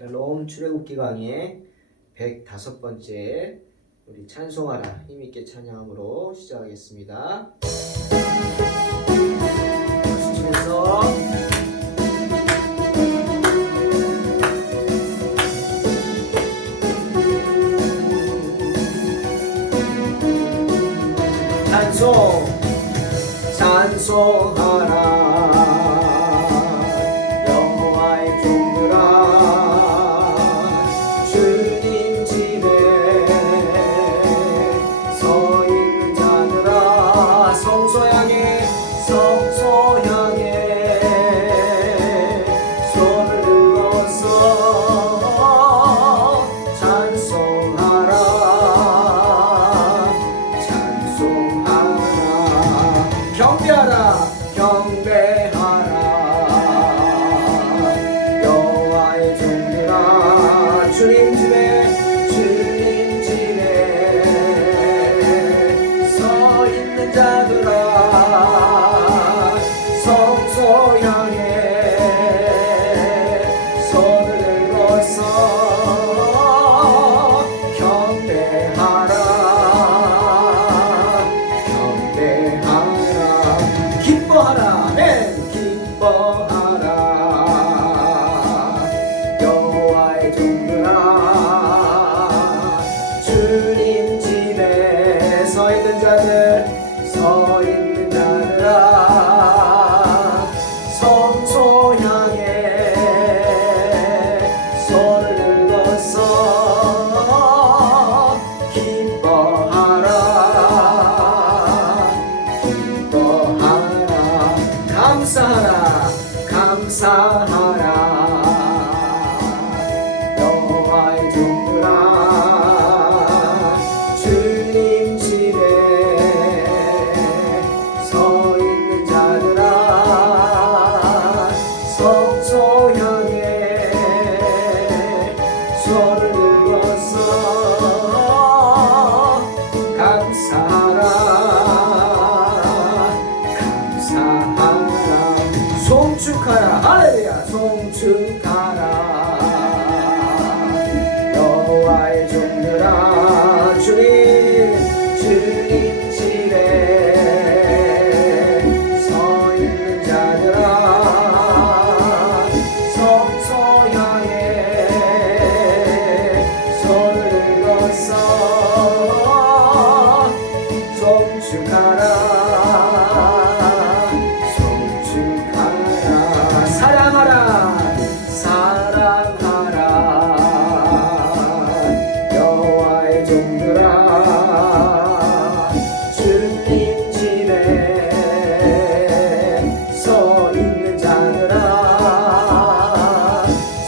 샬롬 출애굽기 강의 105번째 우리 찬송하라 힘있게 찬양함으로 시작하겠습니다. 박수 치면서 찬송하라 여호와의 종들아 주님 집에 서 있는 자들아 성소 향해 손을 들어서 찬송하라 경배하라 여호와의 종들아 주님 집에 서 있는 자들아 성소 향해 손을 들어서 경배하라 기뻐하라 여호와의 종들아 주님 집에 서 있는 자들아 성소 향해 손을 들고서 기뻐하라 감사하라 여호와의 종들아 주님 집에 서 있는 자들아 성소 향해 손을 들고서 감사하라 송축하라 할렐루야 송축하라 여호와의 종들아 주님 집에 서 있는 자들아 성소 향해 손을 들고서 송축하라 사랑하라 여호와의 종들아 주님 집에 서 있는 자들아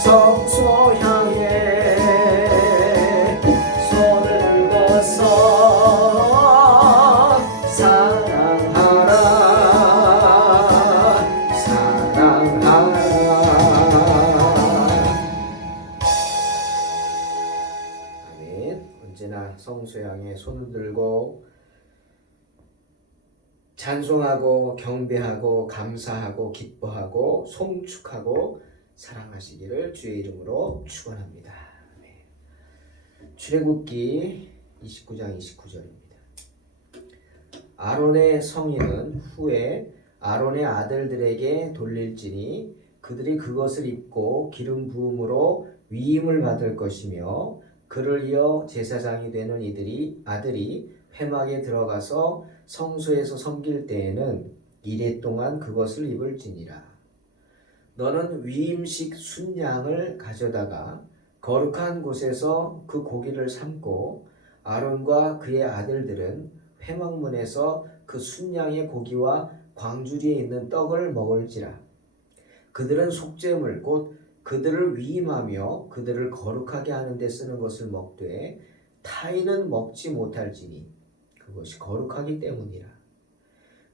성소 향해 손을 들고서 사랑하라 언제나 성소 향해 손을 들고 찬송하고 경배하고 감사하고 기뻐하고 송축하고 사랑하시기를 주의 이름으로 축원합니다. 출애굽기 29장 29절입니다. 아론의 성인은 후에 아론의 아들들에게 돌릴지니 그들이 그것을 입고 기름 부음으로 위임을 받을 것이며 그를 이어 제사장이 되는 아들이 회막에 들어가서 성소에서 섬길 때에는 이레 동안 그것을 입을지니라. 너는 위임식 순양을 가져다가 거룩한 곳에서 그 고기를 삶고 아론과 그의 아들들은 회막문에서 그 순양의 고기와 광주리에 있는 떡을 먹을지라. 그들은 속죄물 곧 그들을 위임하며 그들을 거룩하게 하는 데 쓰는 것을 먹되 타인은 먹지 못할지니 그것이 거룩하기 때문이라.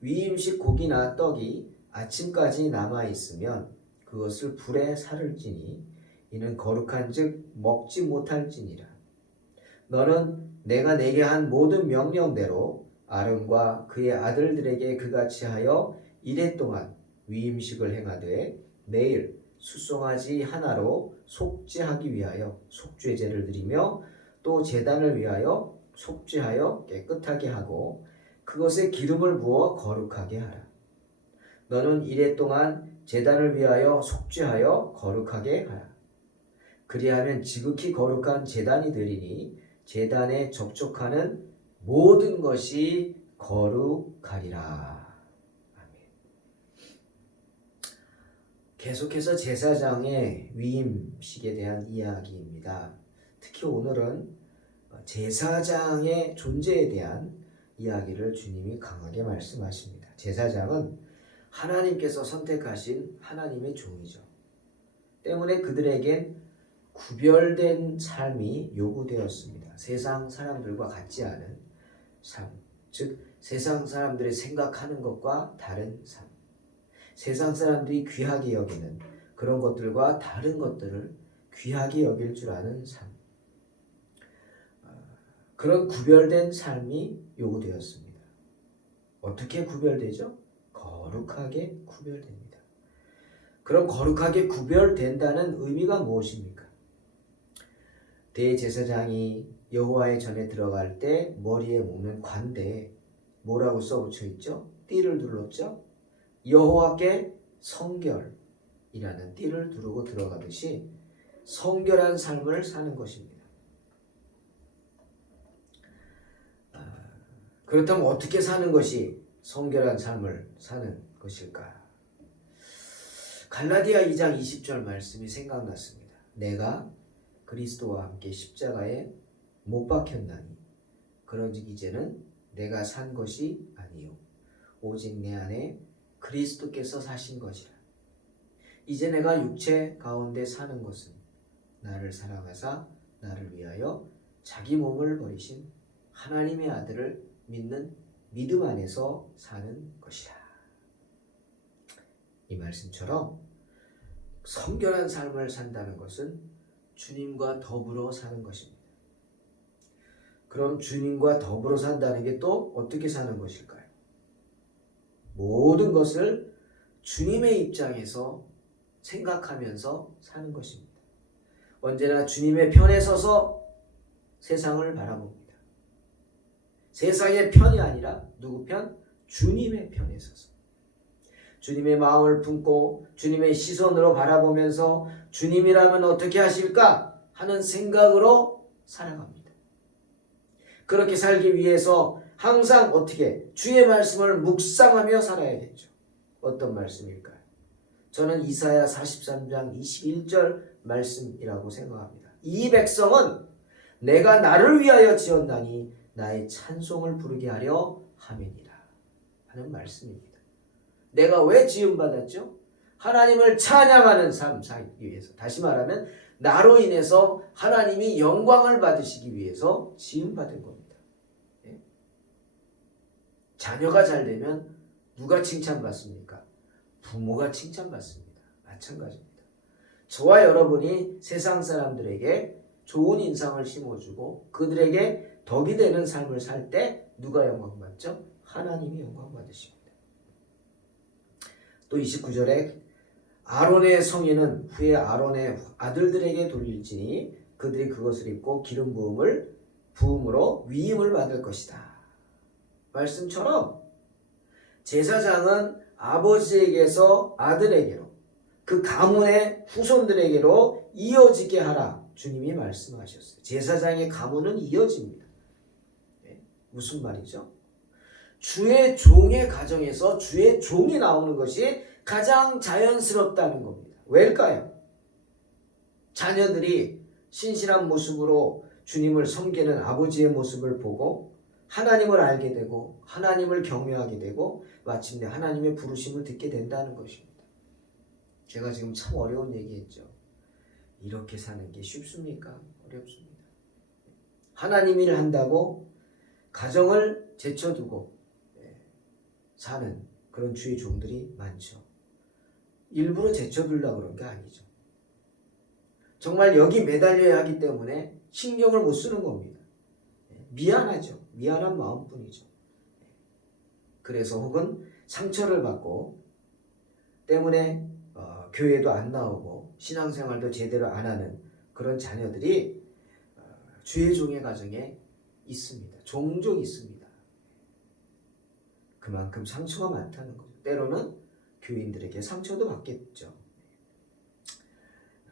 위임식 고기나 떡이 아침까지 남아있으면 그것을 불에 사를지니 이는 거룩한즉 먹지 못할지니라. 너는 내가 내게 한 모든 명령대로 아론과 그의 아들들에게 그같이 하여 이레 동안 위임식을 행하되 내일 숫송아지 하나로 속죄하기 위하여 속죄제를 드리며 또 제단을 위하여 속죄하여 깨끗하게 하고 그것에 기름을 부어 거룩하게 하라. 너는 이레 동안 제단을 위하여 속죄하여 거룩하게 하라. 그리하면 지극히 거룩한 제단이 되리니 제단에 접촉하는 모든 것이 거룩하리라. 아멘. 계속해서 제사장의 위임식에 대한 이야기입니다. 특히 오늘은 제사장의 존재에 대한 이야기를 주님이 강하게 말씀하십니다. 제사장은 하나님께서 선택하신 하나님의 종이죠. 때문에 그들에겐 구별된 삶이 요구되었습니다. 세상 사람들과 같지 않은 삶, 즉 세상 사람들이 생각하는 것과 다른 삶, 세상 사람들이 귀하게 여기는 그런 것들과 다른 것들을 귀하게 여길 줄 아는 삶, 그런 구별된 삶이 요구되었습니다. 어떻게 구별되죠? 거룩하게 구별됩니다. 그럼 거룩하게 구별된다는 의미가 무엇입니까? 대제사장이 여호와의 전에 들어갈 때 머리에 묶는 관대에 뭐라고 써붙여 있죠? 띠를 둘렀죠? 여호와께 성결이라는 띠를 두르고 들어가듯이 성결한 삶을 사는 것입니다. 그렇다면 어떻게 사는 것이 성결한 삶을 사는 것일까? 갈라디아 2장 20절 말씀이 생각났습니다. 내가 그리스도와 함께 십자가에 못 박혔나니 그런즉 이제는 내가 산 것이 아니요 오직 내 안에 그리스도께서 사신 것이라. 이제 내가 육체 가운데 사는 것은 나를 사랑하사 나를 위하여 자기 몸을 버리신 하나님의 아들을 믿는 믿음 안에서 사는 것이라. 이 말씀처럼 성결한 삶을 산다는 것은 주님과 더불어 사는 것입니다. 그럼 주님과 더불어 산다는 게 또 어떻게 사는 것일까요? 모든 것을 주님의 입장에서 생각하면서 사는 것입니다. 언제나 주님의 편에 서서 세상을 바라봅니다. 세상의 편이 아니라 누구 편? 주님의 편에 서서. 주님의 마음을 품고 주님의 시선으로 바라보면서 주님이라면 어떻게 하실까 하는 생각으로 살아갑니다. 그렇게 살기 위해서 항상 어떻게 주의 말씀을 묵상하며 살아야겠죠. 어떤 말씀일까요? 저는 이사야 43장 21절 말씀이라고 생각합니다. 이 백성은 내가 나를 위하여 지었나니 나의 찬송을 부르게 하려 함이니라 하는 말씀입니다. 내가 왜 지음받았죠? 하나님을 찬양하는 삶 살기 위해서. 다시 말하면 나로 인해서 하나님이 영광을 받으시기 위해서 지음받은 겁니다. 예? 자녀가 잘 되면 누가 칭찬받습니까? 부모가 칭찬받습니다. 마찬가지입니다. 저와 여러분이 세상 사람들에게 좋은 인상을 심어주고 그들에게 덕이 되는 삶을 살 때 누가 영광받죠? 하나님이 영광받으십니다. 또 29절에 아론의 성인은 후에 아론의 아들들에게 돌릴지니 그들이 그것을 입고 기름 부음으로 위임을 받을 것이다. 말씀처럼 제사장은 아버지에게서 아들에게로 그 가문의 후손들에게로 이어지게 하라 주님이 말씀하셨어요. 제사장의 가문은 이어집니다. 네? 무슨 말이죠? 주의 종의 가정에서 주의 종이 나오는 것이 가장 자연스럽다는 겁니다. 왜일까요? 자녀들이 신실한 모습으로 주님을 섬기는 아버지의 모습을 보고 하나님을 알게 되고 하나님을 경외하게 되고 마침내 하나님의 부르심을 듣게 된다는 것입니다. 제가 지금 참 어려운 얘기했죠. 이렇게 사는 게 쉽습니까? 어렵습니다. 하나님 일을 한다고 가정을 제쳐두고 사는 그런 주의 종들이 많죠. 일부러 제쳐두려고 그런 게 아니죠. 정말 여기 매달려야 하기 때문에 신경을 못 쓰는 겁니다. 미안하죠. 미안한 마음뿐이죠. 그래서 혹은 상처를 받고 때문에 교회도 안 나오고 신앙생활도 제대로 안 하는 그런 자녀들이 주의 종의 가정에 있습니다. 종종 있습니다. 그만큼 상처가 많다는 거죠. 때로는 교인들에게 상처도 받겠죠.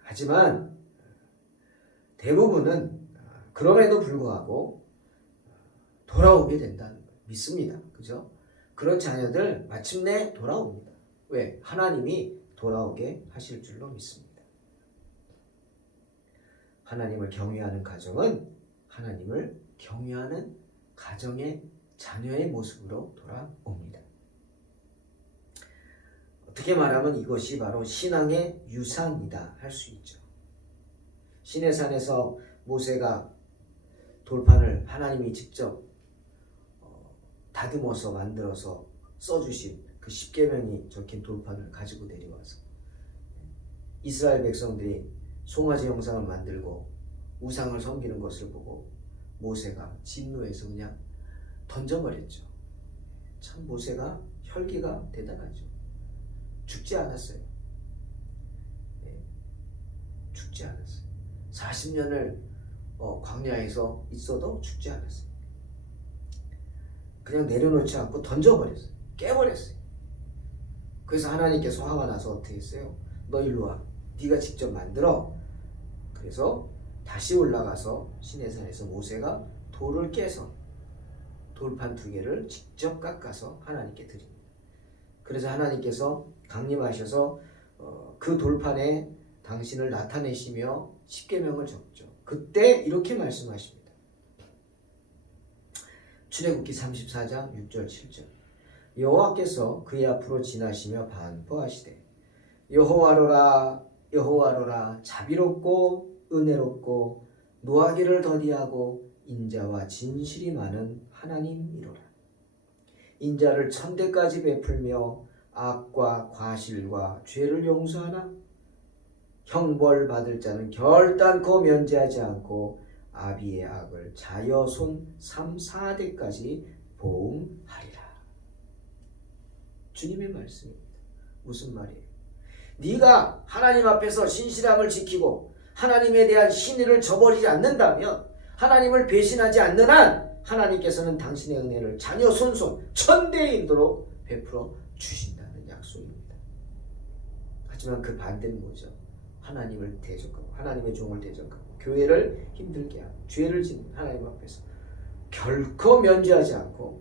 하지만 대부분은 그럼에도 불구하고 돌아오게 된다는 걸 믿습니다. 그죠? 그런 자녀들 마침내 돌아옵니다. 왜? 하나님이 돌아오게 하실 줄로 믿습니다. 하나님을 경외하는 가정은 하나님을 경외하는 가정의 자녀의 모습으로 돌아옵니다. 어떻게 말하면 이것이 바로 신앙의 유산이다 할 수 있죠. 시내산에서 모세가 돌판을 하나님이 직접 다듬어서 만들어서 써주신 그 십계명이 적힌 돌판을 가지고 내려와서 이스라엘 백성들이 송아지 형상을 만들고 우상을 섬기는 것을 보고 모세가 진노해서 그냥 던져버렸죠. 참 모세가 혈기가 대단하죠. 죽지 않았어요. 죽지 않았어요. 40년을 광야에서 있어도 죽지 않았어요. 그냥 내려놓지 않고 던져버렸어요. 깨버렸어요. 그래서 하나님께서 화가 나서 어떻게 했어요? 너 일로 와. 네가 직접 만들어. 그래서 다시 올라가서 시내산에서 모세가 돌을 깨서 돌판 2개를 직접 깎아서 하나님께 드립니다. 그래서 하나님께서 강림하셔서 그 돌판에 당신을 나타내시며 십계명을 적죠. 그때 이렇게 말씀하십니다. 출애굽기 34장 6절 7절 여호와께서 그의 앞으로 지나시며 반포하시되 여호와로라 여호와로라 자비롭고 은혜롭고 노하기를 더디하고 인자와 진실이 많은 하나님이로라. 인자를 천대까지 베풀며 악과 과실과 죄를 용서하나 형벌 받을 자는 결단코 면제하지 않고 아비의 악을 자여손 3, 4대까지 보응하리라. 주님의 말씀입니다. 무슨 말이에요? 네가 하나님 앞에서 신실함을 지키고 하나님에 대한 신의를 저버리지 않는다면, 하나님을 배신하지 않는 한 하나님께서는 당신의 은혜를 자녀 손손 천대인도로 베풀어 주신다는 약속입니다. 하지만 그 반대는 뭐죠? 하나님을 대적하고 하나님의 종을 대적하고 교회를 힘들게 하고 죄를 짓는 하나님 앞에서 결코 면제하지 않고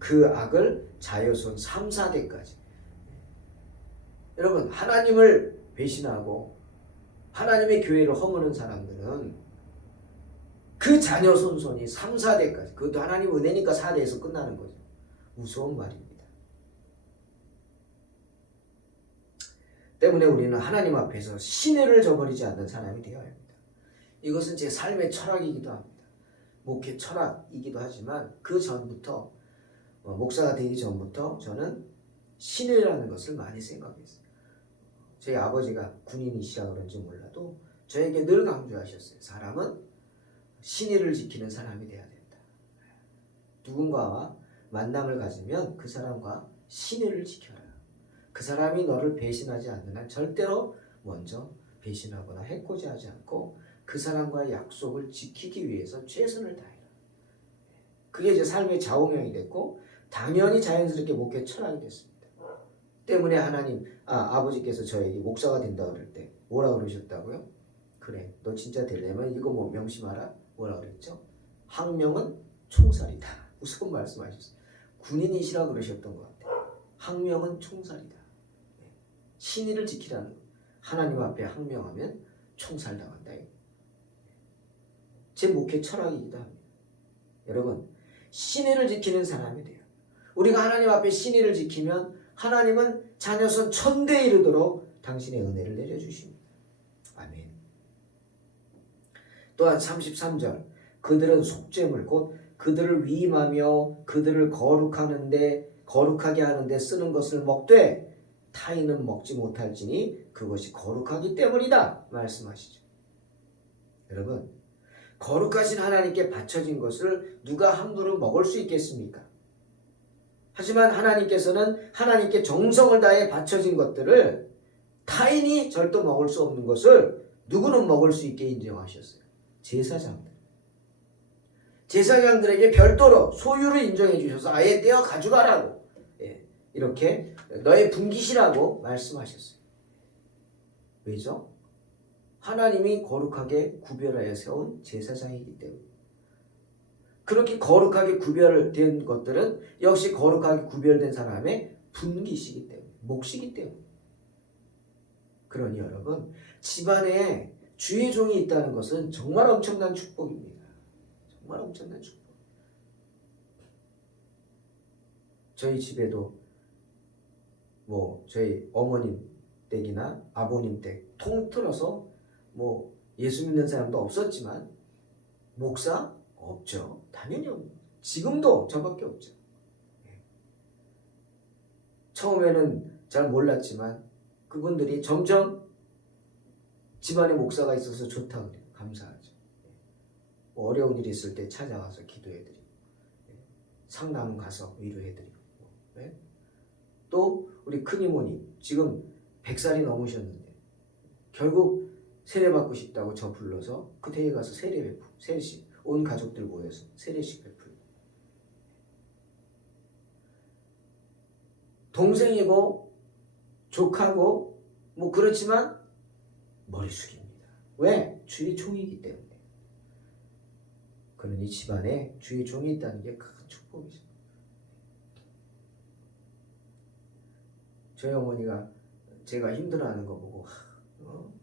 그 악을 자여손 3, 4대까지. 여러분, 하나님을 배신하고 하나님의 교회를 허무는 사람들은 그 자녀 손손이 3, 4대까지, 그것도 하나님 은혜니까 4대에서 끝나는 거죠. 무서운 말입니다. 때문에 우리는 하나님 앞에서 신뢰를 저버리지 않는 사람이 되어야 합니다. 이것은 제 삶의 철학이기도 합니다. 목회 철학이기도 하지만 그 전부터, 목사가 되기 전부터 저는 신뢰라는 것을 많이 생각했어요. 저희 아버지가 군인이시라 그런지 몰라도 저에게 늘 강조하셨어요. 사람은 신의를 지키는 사람이 돼야 된다. 누군가와 만남을 가지면 그 사람과 신의를 지켜라. 그 사람이 너를 배신하지 않는 한 절대로 먼저 배신하거나 해코지하지 않고 그 사람과의 약속을 지키기 위해서 최선을 다해라. 그게 제 삶의 좌우명이 됐고 당연히 자연스럽게 목회 철학이 됐습니다. 때문에 아버지께서 저에게 목사가 된다 그럴 때 뭐라 그러셨다고요? 그래, 너 진짜 되려면 이거 뭐 명심하라. 뭐라 그랬죠? 학명은 총살이다. 무슨 말씀하셨어요? 군인이시라 그러셨던 것 같아요. 학명은 총살이다. 신의를 지키라는 것. 하나님 앞에 학명하면 총살당한다. 제 목회 철학이기도 합니다. 여러분, 신의를 지키는 사람이 돼요. 우리가 하나님 앞에 신의를 지키면 하나님은 자녀손 천대에 이르도록 당신의 은혜를 내려주십니다. 아멘. 또한 33절 그들은 속죄물 곧 그들을 위임하며 그들을 거룩하게 하는데 쓰는 것을 먹되 타인은 먹지 못할지니 그것이 거룩하기 때문이다 말씀하시죠. 여러분, 거룩하신 하나님께 바쳐진 것을 누가 함부로 먹을 수 있겠습니까? 하지만 하나님께서는 하나님께 정성을 다해 바쳐진 것들을 타인이 절대 먹을 수 없는 것을 누구는 먹을 수 있게 인정하셨어요? 제사장들. 제사장들에게 별도로 소유를 인정해 주셔서 아예 떼어 가져가라고, 이렇게 너의 분깃이라고 말씀하셨어요. 왜죠? 하나님이 거룩하게 구별하여 세운 제사장이기 때문에. 그렇게 거룩하게 구별된 것들은 역시 거룩하게 구별된 사람의 분깃이기 때문에, 몫이기 때문에. 그러니 여러분, 집안에 주의 종이 있다는 것은 정말 엄청난 축복입니다. 정말 엄청난 축복. 저희 집에도 저희 어머님 댁이나 아버님 댁 통틀어서 예수 믿는 사람도 없었지만 목사 없죠. 당연히 없죠. 지금도 저밖에 없죠. 처음에는 잘 몰랐지만 그분들이 점점 집안에 목사가 있어서 좋다고 그래요. 감사하죠. 어려운 일이 있을 때 찾아가서 기도해드리고, 상담 가서 위로해드리고, 또 우리 큰이모님 지금 100살이 넘으셨는데 결국 세례받고 싶다고 저 불러서 그 대회 가서 세례식 온 가족들 모여서 세례식 베풀고, 동생이고 조카고 그렇지만 머리 숙입니다. 왜? 주의 종이기 때문에. 그러니 집안에 주의 종이 있다는 게 큰 축복이죠. 저희 어머니가 제가 힘들어하는 거 보고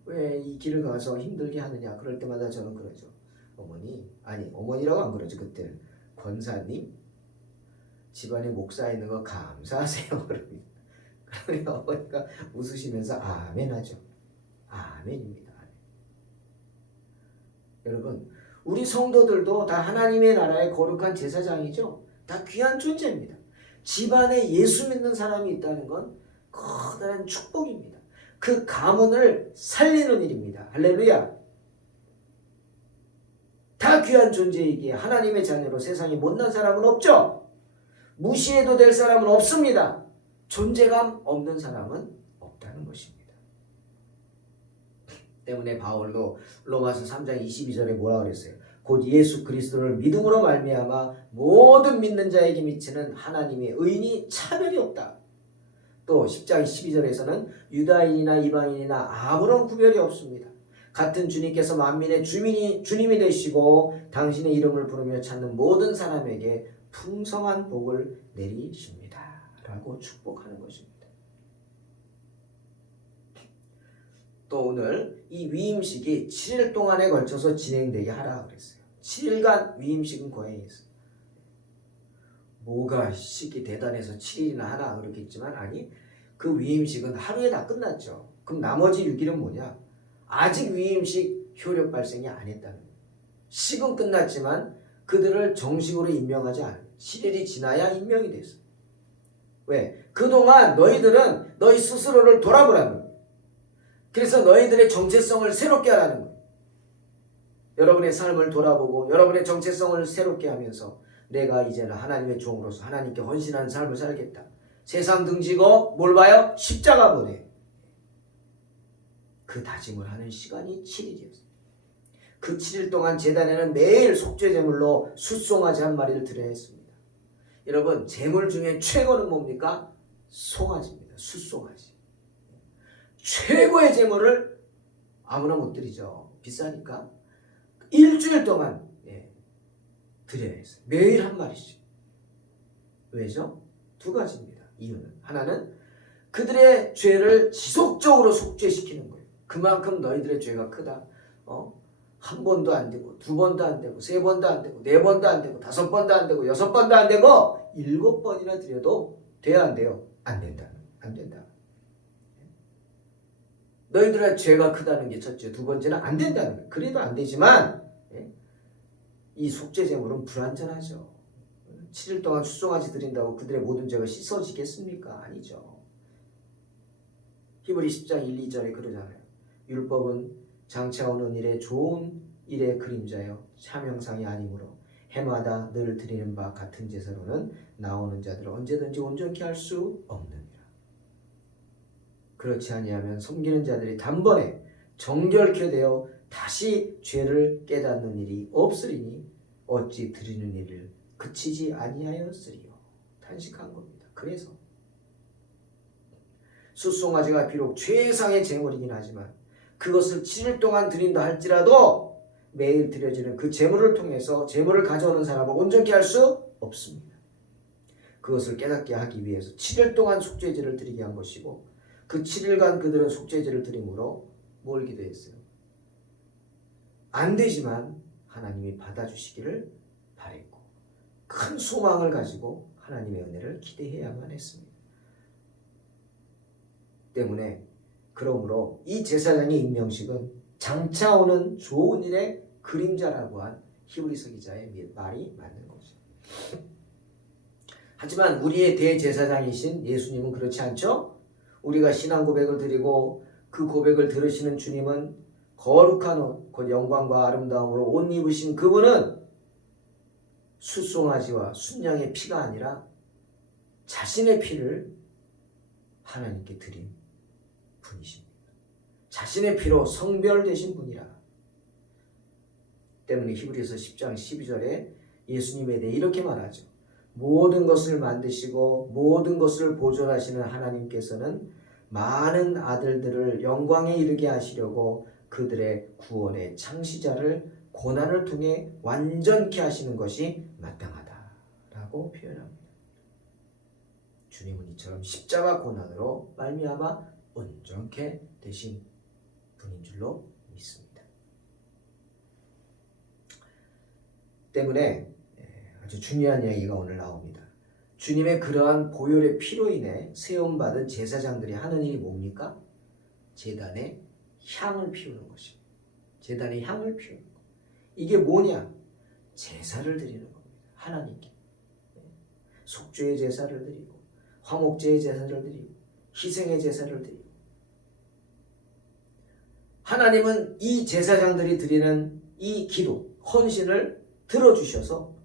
왜 이 길을 가서 힘들게 하느냐 그럴 때마다 저는 그러죠. 어머니라고 안 그러죠. 그때는 권사님, 집안에 목사 있는 거 감사하세요. 그러니 어머니가 웃으시면서 아멘 하죠. 아멘입니다. 여러분, 우리 성도들도 다 하나님의 나라의 거룩한 제사장이죠. 다 귀한 존재입니다. 집안에 예수 믿는 사람이 있다는 건 커다란 축복입니다. 그 가문을 살리는 일입니다. 할렐루야. 다 귀한 존재이기에 하나님의 자녀로 세상에 못난 사람은 없죠. 무시해도 될 사람은 없습니다. 존재감 없는 사람은 없다는 것입니다. 때문에 바울도 로마서 3장 22절에 뭐라 그랬어요? 곧 예수 그리스도를 믿음으로 말미암아 모든 믿는 자에게 미치는 하나님의 의인이 차별이 없다. 또 10장 12절에서는 유다인이나 이방인이나 아무런 구별이 없습니다. 같은 주님께서 만민의 주님이 되시고 당신의 이름을 부르며 찾는 모든 사람에게 풍성한 복을 내리십니다. 라고 축복하는 것입니다. 또 오늘 이 위임식이 7일 동안에 걸쳐서 진행되게 하라 그랬어요. 7일간 위임식은 거행했어요. 뭐가 식이 대단해서 7일이나 하나 그렇겠지만 아니, 그 위임식은 하루에 다 끝났죠. 그럼 나머지 6일은 뭐냐? 아직 위임식 효력 발생이 안 했다는 거예요. 식은 끝났지만 그들을 정식으로 임명하지 않아요. 7일이 지나야 임명이 됐어. 왜? 그동안 너희들은 너희 스스로를 돌아보라는 거예요. 그래서 너희들의 정체성을 새롭게 하라는 거예요. 여러분의 삶을 돌아보고 여러분의 정체성을 새롭게 하면서 내가 이제는 하나님의 종으로서 하나님께 헌신하는 삶을 살겠다. 세상 등지고 뭘 봐요? 십자가 보내. 그 다짐을 하는 시간이 7일이었어요. 그 7일 동안 제단에는 매일 속죄제물로 숫송아지 한 마리를 드려야 했습니다. 여러분, 제물 중에 최고는 뭡니까? 송아지입니다. 숫송아지. 최고의 제물을 아무나 못 드리죠. 비싸니까. 일주일 동안 드려야 했어요. 매일 한 마리씩. 왜죠? 두 가지입니다. 이유는 하나는 그들의 죄를 지속적으로 속죄시키는 거예요. 그만큼 너희들의 죄가 크다. 한 번도 안 되고 두 번도 안 되고 세 번도 안 되고 네 번도 안 되고 다섯 번도 안 되고 여섯 번도 안 되고 7번이나 드려도 돼야 안 돼요? 안 된다. 안 된다. 너희들의 죄가 크다는 게 첫째, 두 번째는 안 된다는 거예요. 그래도 안 되지만 이 속죄제물은 불완전하죠. 7일 동안 숫송아지 드린다고 그들의 모든 죄가 씻어지겠습니까? 아니죠. 히브리 10장 1, 2절에 그러잖아요. 율법은 장차오는 일에 좋은 일의 그림자여 참형상이 아니므로 해마다 늘 드리는 바 같은 제사로는 나오는 자들을 언제든지 온전케 할 수 없느니라. 그렇지 아니하면 섬기는 자들이 단번에 정결케 되어 다시 죄를 깨닫는 일이 없으리니 어찌 드리는 일을 그치지 아니하였으리요. 탄식한 겁니다. 그래서 숫송아지가 비록 최상의 제물이긴 하지만 그것을 7일 동안 드린다 할지라도 매일 드려지는 그 제물을 통해서 제물을 가져오는 사람을 온전케 할 수 없습니다. 그것을 깨닫게 하기 위해서 7일 동안 속죄제를 드리게 한 것이고 그 7일간 그들은 속죄제를 드림으로 뭘 기도했어요? 안 되지만 하나님이 받아주시기를 바랬고 큰 소망을 가지고 하나님의 은혜를 기대해야만 했습니다. 때문에 그러므로 이 제사장의 임명식은 장차 오는 좋은 일의 그림자라고 한 히브리서 기자의 말이 맞는 거죠. 하지만 우리의 대제사장이신 예수님은 그렇지 않죠? 우리가 신앙 고백을 드리고 그 고백을 들으시는 주님은 거룩한 옷, 곧 영광과 아름다움으로 옷 입으신 그분은 숫송아지와 순양의 피가 아니라 자신의 피를 하나님께 드린 분이십니다. 자신의 피로 성별되신 분이라. 때문에 히브리서 10장 12절에 예수님에 대해 이렇게 말하죠. 모든 것을 만드시고 모든 것을 보존하시는 하나님께서는 많은 아들들을 영광에 이르게 하시려고 그들의 구원의 창시자를 고난을 통해 완전케 하시는 것이 마땅하다라고 표현합니다. 주님은 이처럼 십자가 고난으로 말미암아 온전케 되신 분인 줄로 믿습니다. 때문에 아주 중요한 이야기가 오늘 나옵니다. 주님의 그러한 보혈의 피로 인해 세움받은 제사장들이 하는 일이 뭡니까? 제단에 향을 피우는 것입니다. 제단에 향을 피우는 것. 이게 뭐냐? 제사를 드리는 겁니다. 하나님께. 속죄의 제사를 드리고 화목제의 제사를 드리고 희생의 제사를 드리고 하나님은 이 제사장들이 드리는 이 기도, 헌신을 들어주셔서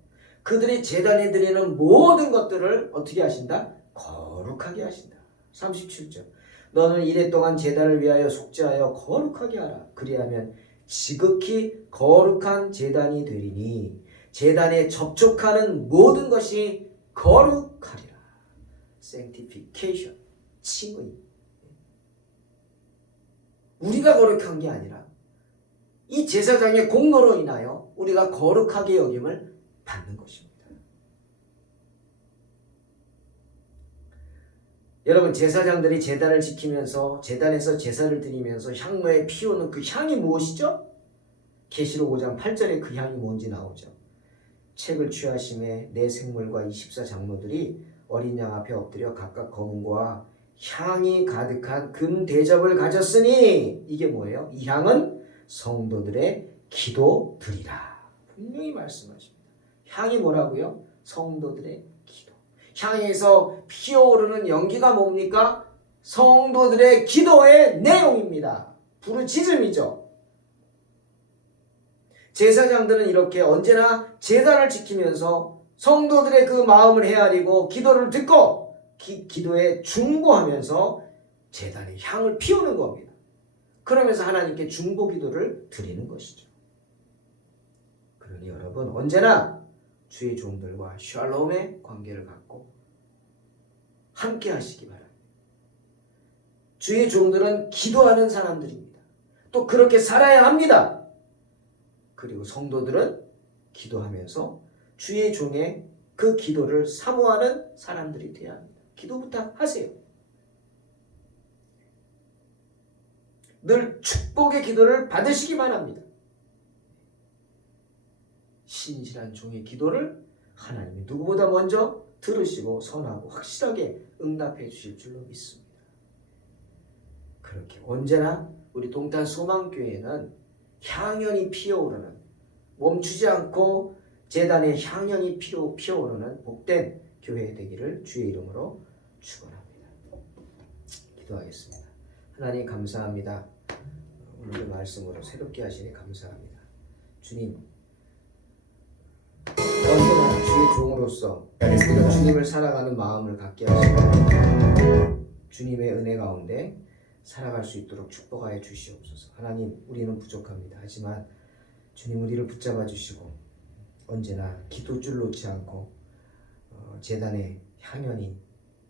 그들이 제단에 드리는 모든 것들을 어떻게 하신다? 거룩하게 하신다. 37절. 너는 이래 동안 제단을 위하여 속죄하여 거룩하게 하라. 그리하면 지극히 거룩한 제단이 되리니 제단에 접촉하는 모든 것이 거룩하리라. sanctification, 칭의. 우리가 거룩한 게 아니라 이 제사장의 공로로 인하여 우리가 거룩하게 여김을 받는 것입니다. 여러분, 제사장들이 제단을 지키면서 제단에서 제사를 드리면서 향로에 피우는 그 향이 무엇이죠? 계시록 5장 8절에 그 향이 뭔지 나오죠. 책을 취하심에 내 생물과 24장로들이 어린 양 앞에 엎드려 각각 검은고와 향이 가득한 금 대접을 가졌으니 이게 뭐예요? 이 향은 성도들의 기도드리라. 분명히 말씀하십니다. 향이 뭐라고요? 성도들의 기도. 향에서 피어오르는 연기가 뭡니까? 성도들의 기도의 내용입니다. 부르짖음이죠. 제사장들은 이렇게 언제나 제단을 지키면서 성도들의 그 마음을 헤아리고 기도를 듣고 기도에 중보하면서 제단에 향을 피우는 겁니다. 그러면서 하나님께 중보 기도를 드리는 것이죠. 그러니 여러분 언제나 주의 종들과 샬롬의 관계를 갖고 함께 하시기 바랍니다. 주의 종들은 기도하는 사람들입니다. 또 그렇게 살아야 합니다. 그리고 성도들은 기도하면서 주의 종의 그 기도를 사모하는 사람들이 되어야 합니다. 기도부터 하세요. 늘 축복의 기도를 받으시기 바랍니다. 신실한 종의 기도를 하나님이 누구보다 먼저 들으시고 선하고 확실하게 응답해 주실 줄로 믿습니다. 그렇게 언제나 우리 동탄 소망교회는 향연이 피어오르는, 멈추지 않고 제단에 향연이 피어오르는 복된 교회 되기를 주의 이름으로 축원합니다. 기도하겠습니다. 하나님 감사합니다. 오늘의 말씀으로 새롭게 하시니 감사합니다. 주님, 언제나 주의 종으로서 우리가 주님을 사랑하는 마음을 갖게 하시고 주님의 은혜 가운데 살아갈 수 있도록 축복하여 주시옵소서. 하나님, 우리는 부족합니다. 하지만 주님 우리를 붙잡아 주시고 언제나 기도줄 놓지 않고 제단의 향연이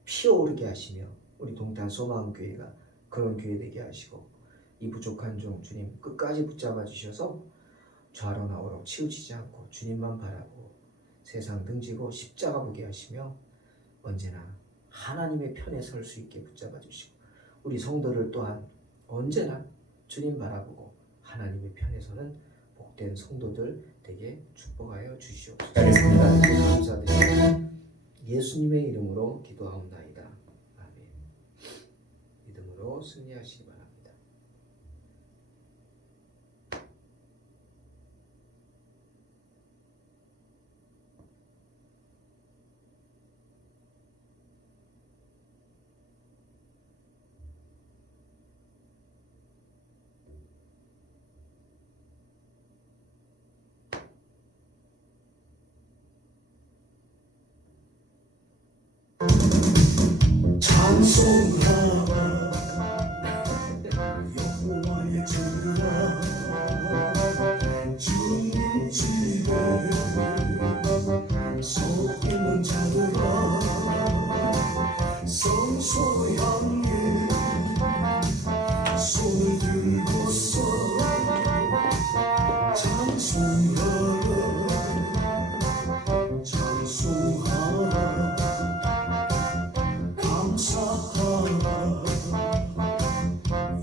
피어오르게 하시며 우리 동탄 소망교회가 그런 교회 되게 하시고 이 부족한 종 주님 끝까지 붙잡아 주셔서 좌로 나오로 치우치지 않고 주님만 바라보고 세상 등지고 십자가 보게 하시며 언제나 하나님의 편에 설 수 있게 붙잡아 주시고 우리 성도들 또한 언제나 주님 바라보고 하나님의 편에 서는 복된 성도들 되게 축복하여 주시옵소서. 감사드립니다. 예수님의 이름으로 기도하옵나이다. 아멘. 믿음으로 승리하시기 바랍니다. 찬송하라 여호와의 전으라 주님 집에 서 있는 자들아 성소 향해 손을 들고서 찬송하라 찬송하라 감사하라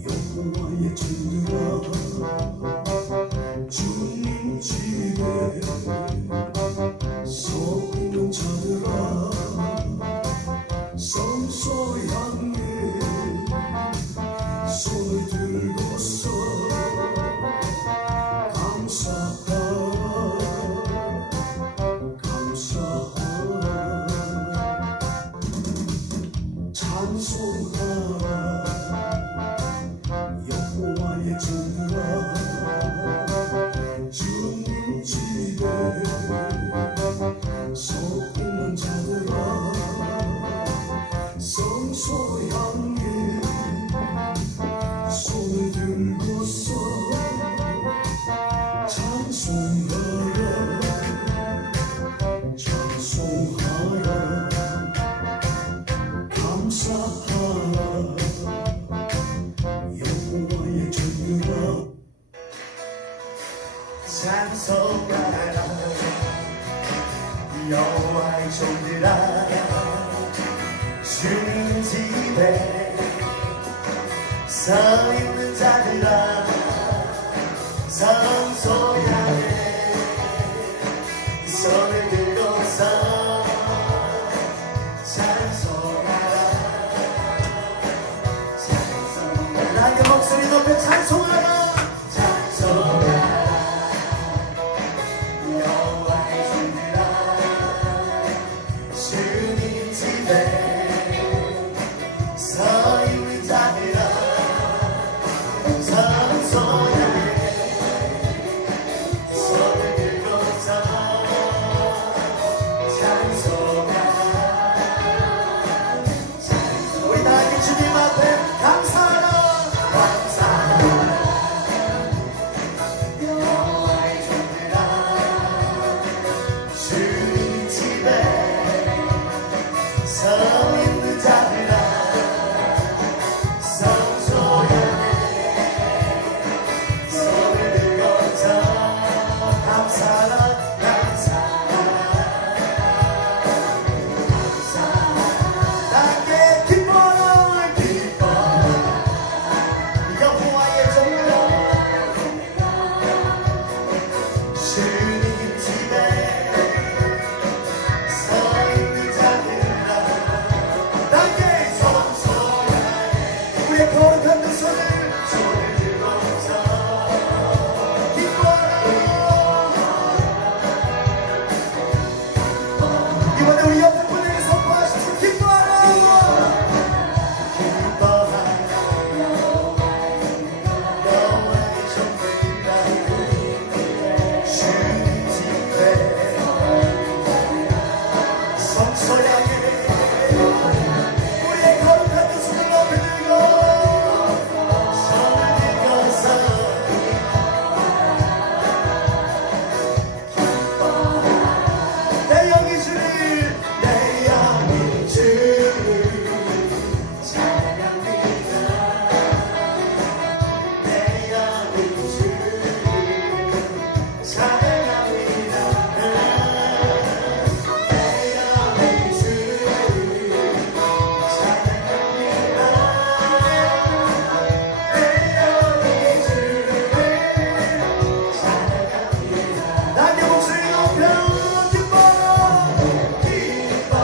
여호와의 전으라 주님 집에 서 있는 자들아 성소 향해 손을 들고서 감사하라 감사하라 찬송하라 여호와의 전으라 주님 집에 서 있는 자들아 성소 향해 손을 들고서 찬송하라 찬송하라 감사하라 여호와의 전으라 찬송하라 여호와의 종들아 주님 집에 서 있는